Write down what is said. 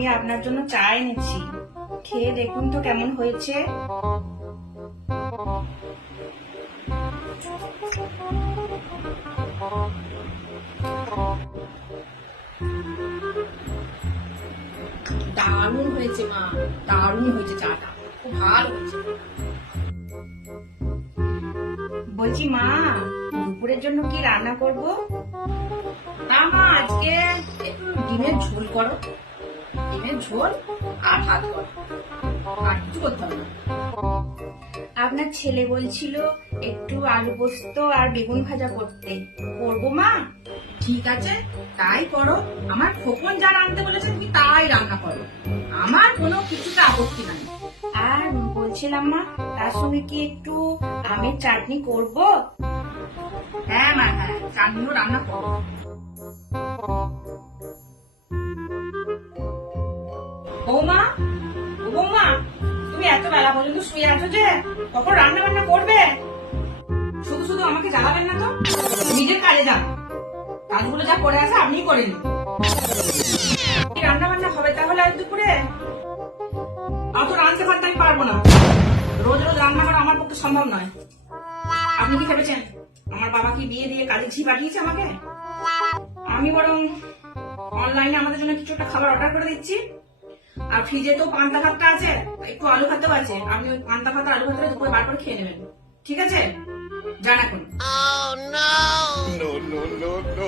আমি আপনার জন্য চা এনেছি, খেয়ে দেখুন তো কেমন হয়েছে। দারুণ হয়েছে মা, দারুণ হয়েছে চাটা, খুব ভালো হয়েছে। বলছি মা, দুপুরের জন্য কি রান্না করব? না মা, আজকে একটু ডিমের ঝোল করো, ডিমের ঝোল আর ভাত করো, আর কিছু করতে হবে না। আপনার ছেলে বলছিল একটু আলু পোস্ত আর বেগুন ভাজা করতে, করবো মা? ঠিক আছে, তাই করো। আমার খোকন যা রাঁধতে বলেছে তুমি তাই রান্না করো, আমার কোনো কিছুতে আপত্তি নাই। আর বলছিলাম মা, তার সঙ্গে কি একটু আমের চাটনি করব? হ্যাঁ মা, হ্যাঁ, চাটনিও রান্না করো। বৌমা, ও বৌমা, তুমি এত বেলা পর্যন্ত শুয়ে আছো যে, কখন রান্না বান্না করবে? শুধু শুধু আমাকে জ্বালাবেন না তো, নিজের কাজে যান। কাজগুলো যা করে আছে আপনিই করে নিন। কি রান্না বান্না হবে তাহলে আজ দুপুরে? অত রাঁধতে পারতে আমি পারবো না, রোজ রোজ রান্না করা আমার পক্ষে সম্ভব নয়। আপনি কি ভেবেছেন আমার বাবা কি বিয়ে দিয়ে কাজে ঝি পাঠিয়েছে আমাকে? আমি বরং অনলাইনে আমাদের জন্য কিছু একটা খাবার অর্ডার করে দিচ্ছি। আর ফ্রিজে তো পান্তা ভাতটা আছে, একটু আলু ভাতও আছে, আপনি ওই পান্তা ভাত আর আলু ভাতটা দুপুরে বার করে খেয়ে নেবেন, ঠিক আছে? যান এখন। No, no, no, no.